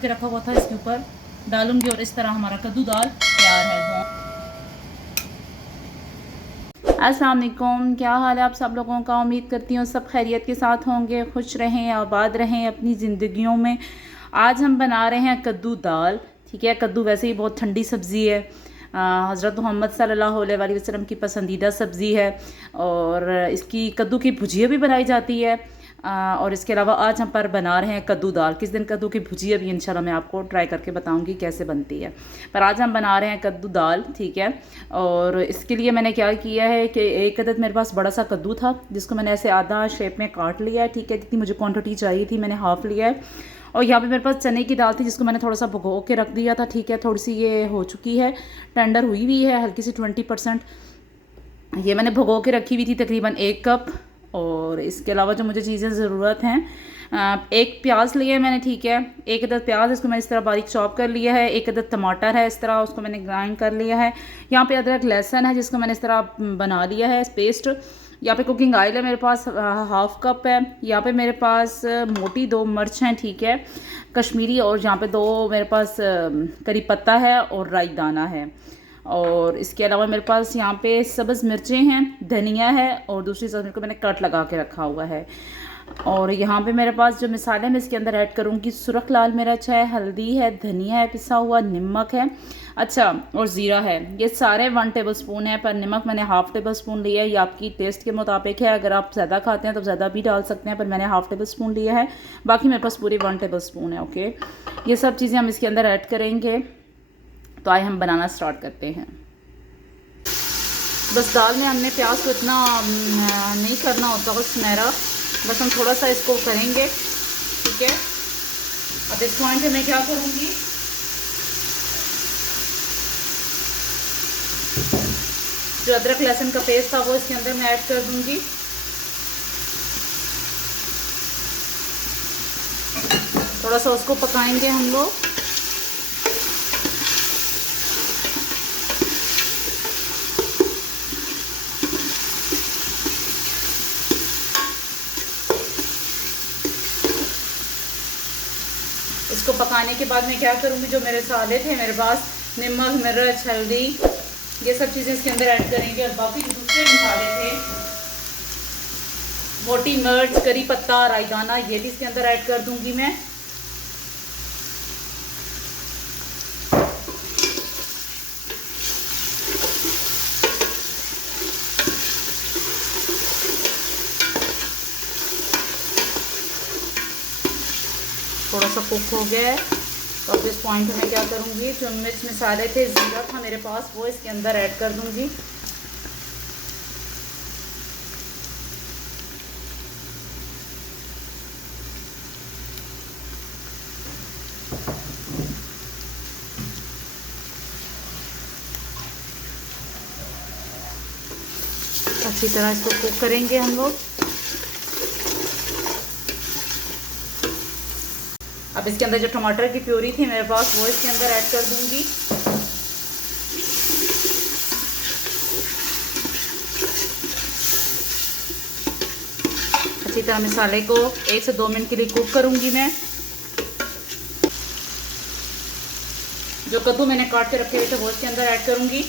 काट के रखा हुआ था इसके ऊपर डालूंगी और इस तरह हमारा कद्दू दाल तैयार है। अस्सलाम वालेकुम, क्या हाल है आप सब लोगों का। उम्मीद करती हूँ सब खैरियत के साथ होंगे, खुश रहें, आबाद रहें अपनी ज़िंदगियों में। आज हम बना रहे हैं कद्दू दाल। ठीक है, कद्दू वैसे ही बहुत ठंडी सब्ज़ी है, हज़रत मोहम्मद सल्लल्लाहु अलैहि वसल्लम की पसंदीदा सब्ज़ी है और इसकी कद्दू की भुजिया भी बनाई जाती है। और इसके अलावा आज हम पर बना रहे हैं कद्दू दाल। किस दिन कद्दू की भुजिया भी इंशाल्लाह मैं आपको ट्राई करके बताऊंगी कैसे बनती है, पर आज हम बना रहे हैं कद्दू दाल। ठीक है, और इसके लिए मैंने क्या किया है कि एक अदद मेरे पास बड़ा सा कद्दू था जिसको मैंने ऐसे आधा शेप में काट लिया है। ठीक है, जितनी मुझे क्वान्टिटी चाहिए थी मैंने हाफ़ लिया है। और यहाँ पे मेरे पास चने की दाल थी जिसको मैंने थोड़ा सा भिगो के रख दिया था। ठीक है, थोड़ी सी ये हो चुकी है, टेंडर हुई हुई है हल्की सी 20%। ये मैंने भिगो के रखी हुई थी तकरीबन 1 कप। और इसके अलावा जो मुझे चीज़ें ज़रूरत हैं, एक प्याज लिया है मैंने। ठीक है, एक अदद प्याज, इसको मैंने इस तरह बारीक चॉप कर लिया है। एक अदद टमाटर है, इस तरह उसको मैंने ग्राइंड कर लिया है। यहाँ पे अदरक लहसुन है जिसको मैंने इस तरह बना लिया है पेस्ट। यहाँ पे कुकिंग ऑयल है मेरे पास, हाफ़ कप है। यहाँ पे मेरे पास मोटी 2 मिर्च हैं, ठीक है, कश्मीरी। और यहाँ पे 2 मेरे पास करी पत्ता है और राई दाना है। और इसके अलावा मेरे पास यहाँ पे सब्ज़ मिर्चें हैं, धनिया है और दूसरी सब्ज़ी को मैंने कट लगा के रखा हुआ है। और यहाँ पे मेरे पास जो मसाले मैं इसके अंदर ऐड करूँगी, सुरख लाल मिर्च है, हल्दी है, धनिया है पिसा हुआ, नमक है, अच्छा, और ज़ीरा है। ये सारे 1 टेबल स्पून है, पर नमक मैंने हाफ़ टेबल स्पून लिया है। ये आपकी टेस्ट के मुताबिक है, अगर आप ज़्यादा खाते हैं तो ज़्यादा भी डाल सकते हैं, पर मैंने हाफ़ टेबल स्पून लिया है। बाकी मेरे पास पूरे 1 टेबल स्पून है। ओके, ये सब चीज़ें हम इसके अंदर ऐड करेंगे। तो आइए हम बनाना स्टार्ट करते हैं। बस दाल में हमने प्याज को इतना नहीं करना होता बस सुनहरा, बस हम थोड़ा सा इसको करेंगे। ठीक है, अब इस पॉइंट पे मैं क्या करूँगी, जो अदरक लहसुन का पेस्ट था वो इसके अंदर मैं ऐड कर दूँगी। थोड़ा सा उसको पकाएंगे हम लोग। इसको पकाने के बाद मैं क्या करूँगी, जो मेरे मसाले थे मेरे पास, नमक, मिर्च, हल्दी, ये सब चीज़ें इसके अंदर ऐड करेंगे। और बाकी जो दूसरे मसाले थे, मोटी मिर्च, करी पत्ता, राई दाना, ये भी इसके अंदर ऐड कर दूँगी मैं। थोड़ा सा कुक हो गया है तो अब इस पॉइंट में मैं क्या करूँगी, जो मिर्च मसाले थे, ज़ीरा था मेरे पास, वो इसके अंदर ऐड कर दूँगी। अच्छी तरह इसको कुक करेंगे हम लोग। अब इसके अंदर जो टमाटर की प्यूरी थी मेरे पास, वो इसके अंदर ऐड कर दूंगी। अच्छी तरह मसाले को 1 से 2 मिनट के लिए कुक करूंगी मैं। जो कद्दू मैंने काट के रखे हुए थे वो इसके अंदर ऐड करूंगी।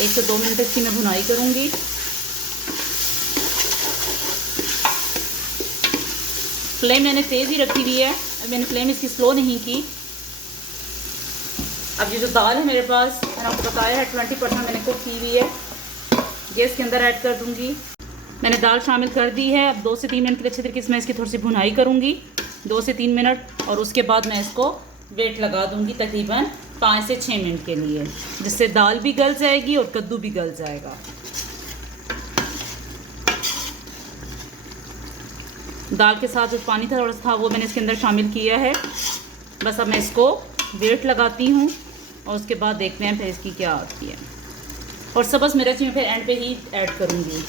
1 से 2 मिनट इसकी मैं भुनाई करूंगी। फ्लेम मैंने तेज़ ही रखी हुई है, मैंने फ्लेम इसकी स्लो नहीं की। अब ये जो दाल है मेरे पास, मैंने आपको बताया है 20% मैंने कुक की हुई है, ये इसके अंदर ऐड कर दूंगी। मैंने दाल शामिल कर दी है। अब 2 से 3 मिनट के लिए अच्छी तरीके से मैं इसकी थोड़ी सी भुनाई करूंगी, 2 से 3 मिनट। और उसके बाद मैं इसको वेट लगा दूंगी तकरीबन 5 से 6 मिनट के लिए, जिससे दाल भी गल जाएगी और कद्दू भी गल जाएगा। दाल के साथ जो पानी था थोड़ा सा था वो मैंने इसके अंदर शामिल किया है। बस अब मैं इसको वेट लगाती हूँ और उसके बाद देखते हैं फिर इसकी क्या आती है। और सब्ज़ मिर्च मैं फिर एंड पे ही ऐड करूँगी।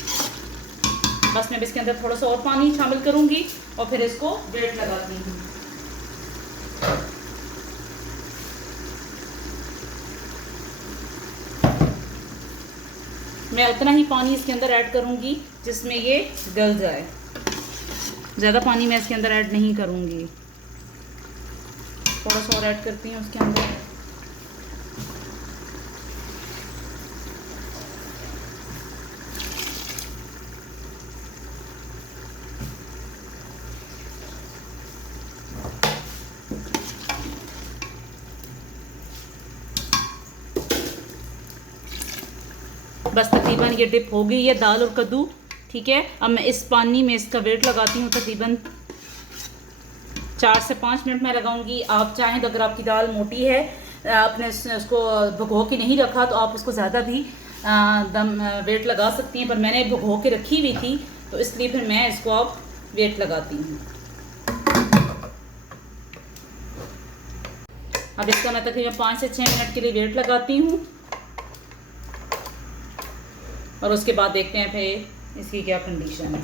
बस मैं इसके अंदर थोड़ा सा और पानी शामिल करूँगी और फिर इसको वेट लगाती हूँ। मैं उतना ही पानी इसके अंदर ऐड करूँगी जिसमें ये गल जाए। ज़्यादा पानी मैं इसके अंदर ऐड नहीं करूँगी, थोड़ा सा और ऐड करती हूँ उसके अंदर। बस तकरीबन ये डिप हो गई है दाल और कद्दू, ठीक है। अब मैं इस पानी में इसका वेट लगाती हूँ, तकरीबन 4 से 5 मिनट मैं लगाऊंगी। आप चाहें तो अगर आपकी दाल मोटी है, आपने उसको भिगो के नहीं रखा, तो आप उसको ज़्यादा भी वेट लगा सकती हैं, पर मैंने भिगो के रखी हुई थी तो इसलिए फिर मैं इसको अब वेट लगाती हूँ। अब इसका मैं तकरीबन 5 से 6 मिनट के लिए वेट लगाती हूँ और उसके बाद देखते हैं फिर इसकी क्या कंडीशन है।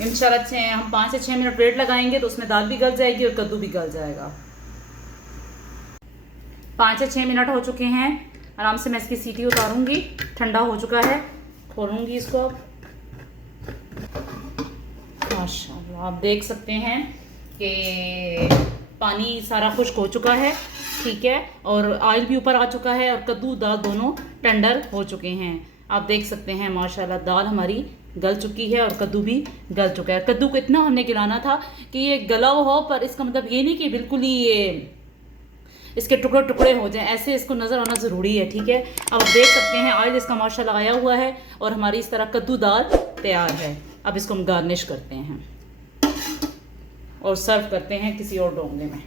इंशाल्लाह अच्छे हैं, हम 5 से 6 मिनट वेट लगाएंगे तो उसमें दाल भी गल जाएगी और कद्दू भी गल जाएगा। 5 से 6 मिनट हो चुके हैं, आराम से मैं इसकी सीटी उतारूंगी। ठंडा हो चुका है, खोलूंगी इसको। अब माशाल्लाह आप देख सकते हैं कि पानी सारा खुश्क हो चुका है, ठीक है, और ऑयल भी ऊपर आ चुका है और कद्दू दाल दोनों टेंडर हो चुके हैं। आप देख सकते हैं माशाल्लाह दाल हमारी गल चुकी है और कद्दू भी गल चुका है। कद्दू को इतना हमने गिराना था कि ये गला हो, पर इसका मतलब ये नहीं कि बिल्कुल ही ये इसके टुकड़े टुकड़े हो जाएं, ऐसे इसको नज़र आना ज़रूरी है, ठीक है। अब आप देख सकते हैं ऑयल इसका माशाल्लाह आया हुआ है और हमारी इस तरह कद्दू दाल तैयार है। अब इसको हम गार्निश करते हैं और सर्व करते हैं किसी और डोंगे में।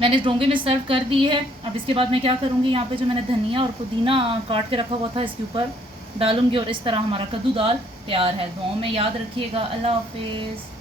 मैंने डोंगे में सर्व कर दी है। अब इसके बाद मैं क्या करूँगी, यहाँ पे जो मैंने धनिया और पुदीना काट के रखा हुआ था इसके ऊपर डालूंगी और इस तरह हमारा कद्दू दाल तैयार है। दुआओं में याद रखिएगा। अल्लाह हाफिज़।